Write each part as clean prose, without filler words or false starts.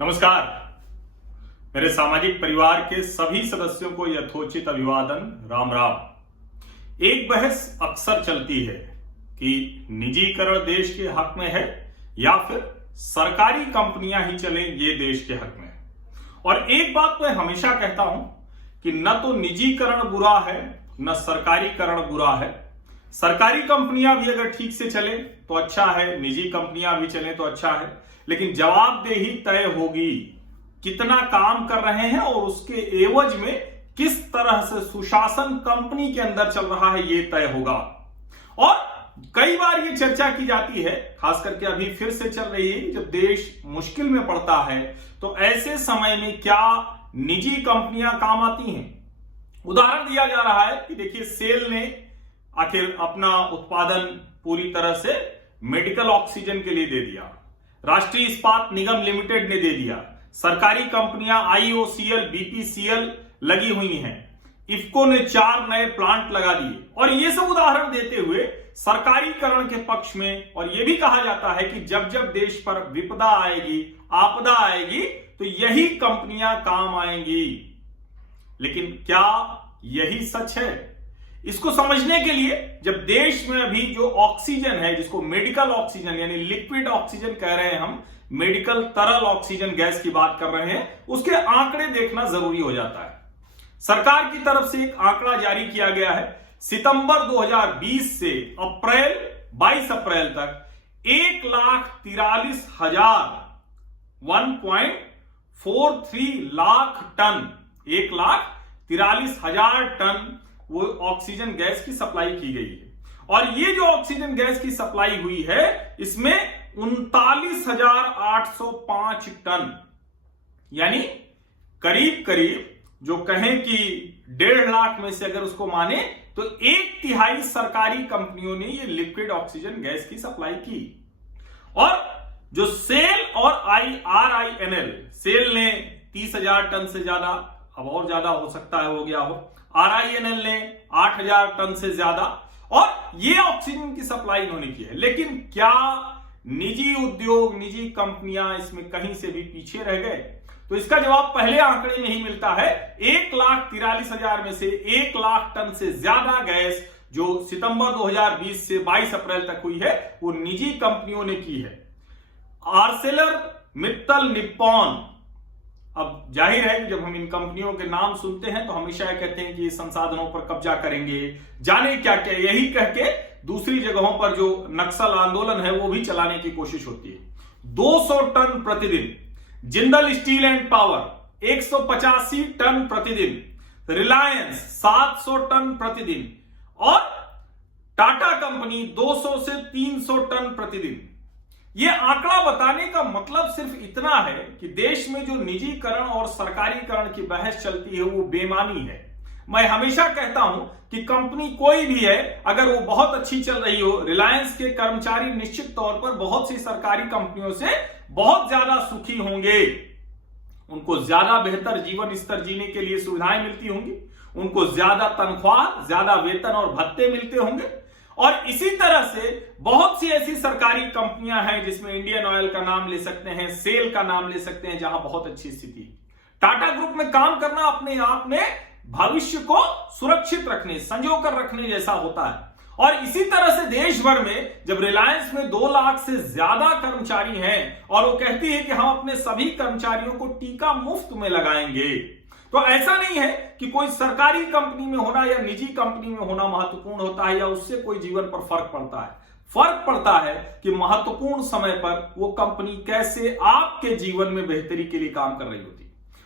नमस्कार। मेरे सामाजिक परिवार के सभी सदस्यों को यथोचित अभिवादन, राम राम। एक बहस अक्सर चलती है कि निजीकरण देश के हक में है या फिर सरकारी कंपनियां ही चलें ये देश के हक में। और एक बात तो मैं हमेशा कहता हूं कि न तो निजीकरण बुरा है न सरकारीकरण बुरा है। सरकारी कंपनियां भी अगर ठीक से चले तो अच्छा है, निजी कंपनियां भी चले तो अच्छा है, लेकिन जवाबदेही तय होगी कितना काम कर रहे हैं और उसके एवज में किस तरह से सुशासन कंपनी के अंदर चल रहा है ये तय होगा। और कई बार ये चर्चा की जाती है, खास करके अभी फिर से चल रही है, जब देश मुश्किल में पड़ता है तो ऐसे समय में क्या निजी कंपनियां काम आती हैं। उदाहरण दिया जा रहा है कि देखिए, सेल ने आखिर अपना उत्पादन पूरी तरह से मेडिकल ऑक्सीजन के लिए दे दिया, राष्ट्रीय इस्पात निगम लिमिटेड ने दे दिया, सरकारी कंपनियां IOCL, BPCL लगी हुई हैं, इफ्को ने 4 नए प्लांट लगा दिए। और ये सब उदाहरण देते हुए सरकारीकरण के पक्ष में और यह भी कहा जाता है कि जब जब देश पर विपदा आएगी, आपदा आएगी, तो यही कंपनियां काम आएंगी। लेकिन क्या यही सच है? इसको समझने के लिए जब देश में अभी जो ऑक्सीजन है, जिसको मेडिकल ऑक्सीजन यानी लिक्विड ऑक्सीजन कह रहे हैं हम, मेडिकल तरल ऑक्सीजन गैस की बात कर रहे हैं, उसके आंकड़े देखना जरूरी हो जाता है। सरकार की तरफ से एक आंकड़ा जारी किया गया है। सितंबर 2020 से 22 अप्रैल तक 1,43,000 1.43 लाख टन 1,43,000 टन वो ऑक्सीजन गैस की सप्लाई की गई है। और ये जो ऑक्सीजन गैस की सप्लाई हुई है, इसमें 39,805 टन यानी करीब करीब जो कहें कि 1.5 लाख में से अगर उसको माने तो 1/3 सरकारी कंपनियों ने ये लिक्विड ऑक्सीजन गैस की सप्लाई की। और जो सेल और RINL, सेल ने 30,000 टन से ज्यादा, अब और ज्यादा हो सकता है हो गया हो, RINL ने 8,000 टन से ज्यादा, और ये ऑक्सीजन की सप्लाई इन्होंने की है। लेकिन क्या निजी उद्योग, निजी कंपनियां इसमें कहीं से भी पीछे रह गए? तो इसका जवाब पहले आंकड़े में ही मिलता है। 1,43,000 में से 1 लाख टन से ज्यादा गैस जो सितंबर 2020 से 22 अप्रैल तक हुई है, वो निजी कंपनियों ने की है। आर्सेलर मित्तल निप्पॉन, अब जाहिर है कि जब हम इन कंपनियों के नाम सुनते हैं तो हमेशा कहते हैं कि संसाधनों पर कब्जा करेंगे, जाने क्या क्या, यही कह के दूसरी जगहों पर जो नक्सल आंदोलन है वो भी चलाने की कोशिश होती है। 200 टन प्रतिदिन। Jindal Steel and Power 185 ton प्रतिदिन। रिलायंस 700 टन प्रतिदिन। और टाटा कंपनी 200 से 300 टन प्रतिदिन। यह आंकड़ा बताने का मतलब सिर्फ इतना है कि देश में जो निजीकरण और सरकारीकरण की बहस चलती है वो बेमानी है। मैं हमेशा कहता हूं कि कंपनी कोई भी है, अगर वो बहुत अच्छी चल रही हो, रिलायंस के कर्मचारी निश्चित तौर पर बहुत सी सरकारी कंपनियों से बहुत ज्यादा सुखी होंगे, उनको ज्यादा बेहतर जीवन स्तर जीने के लिए सुविधाएं मिलती होंगी, उनको ज्यादा तनख्वाह, ज्यादा वेतन और भत्ते मिलते होंगे। और इसी तरह से बहुत सी ऐसी सरकारी कंपनियां हैं जिसमें इंडियन ऑयल का नाम ले सकते हैं, सेल का नाम ले सकते हैं, जहां बहुत अच्छी स्थिति। टाटा ग्रुप में काम करना अपने आप में भविष्य को सुरक्षित रखने, संजो कर रखने जैसा होता है। और इसी तरह से देश भर में जब रिलायंस में 2 लाख से ज्यादा कर्मचारी हैं और वो कहती है कि हम अपने सभी कर्मचारियों को टीका मुफ्त में लगाएंगे, तो ऐसा नहीं है कि कोई सरकारी कंपनी में होना या निजी कंपनी में होना महत्वपूर्ण होता है या उससे कोई जीवन पर फर्क पड़ता है। फर्क पड़ता है कि महत्वपूर्ण समय पर वो कंपनी कैसे आपके जीवन में बेहतरी के लिए काम कर रही होती है।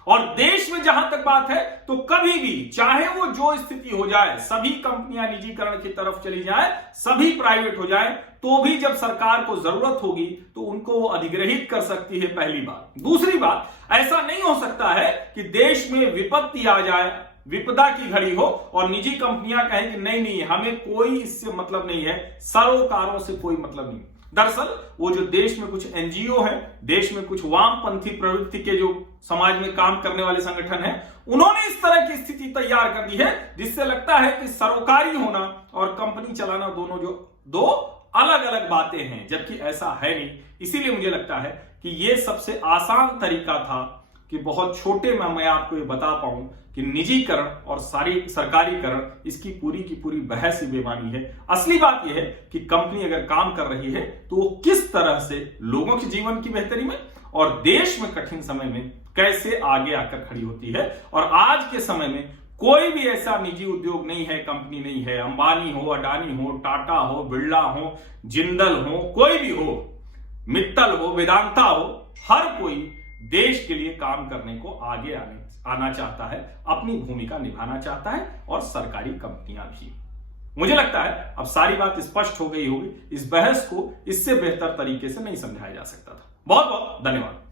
और देश में जहां तक बात है तो कभी भी, चाहे वो जो स्थिति हो जाए, सभी कंपनियां निजीकरण की तरफ चली जाए, सभी प्राइवेट हो जाए, तो भी जब सरकार को जरूरत होगी तो उनको वो अधिग्रहित कर सकती है, पहली बात। दूसरी बात, ऐसा नहीं हो सकता है कि देश में विपत्ति आ जाए, विपदा की घड़ी हो और निजी कंपनियां कहें कि नहीं नहीं, हमें कोई इससे मतलब नहीं है, सरोकारों से कोई मतलब नहीं। दरअसल वो जो देश में कुछ NGO है, देश में कुछ वामपंथी प्रवृत्ति के जो समाज में काम करने वाले संगठन हैं, उन्होंने इस तरह की स्थिति तैयार कर दी है जिससे लगता है कि सरोकारी होना और कंपनी चलाना दोनों जो दो अलग अलग बातें हैं, जबकि ऐसा है नहीं। इसीलिए मुझे लगता है कि ये सबसे आसान तरीका था कि बहुत छोटे में मैं आपको ये बता पाऊं कि निजीकरण और सारी सरकारीकरण इसकी पूरी की पूरी बहस ही बेमानी है। असली बात यह है कि कंपनी अगर काम कर रही है तो वो किस तरह से लोगों के जीवन की बेहतरी में और देश में कठिन समय में कैसे आगे आकर खड़ी होती है। और आज के समय में कोई भी ऐसा निजी उद्योग नहीं है, कंपनी नहीं है, अंबानी हो, अडानी हो, टाटा हो, बिरला हो, जिंदल हो, कोई भी हो, मित्तल हो, वेदांता हो, हर कोई देश के लिए काम करने को आगे आना चाहता है, अपनी भूमिका निभाना चाहता है, और सरकारी कंपनियां भी। मुझे लगता है अब सारी बात स्पष्ट हो गई होगी। इस बहस को इससे बेहतर तरीके से नहीं समझाया जा सकता था। बहुत बहुत धन्यवाद।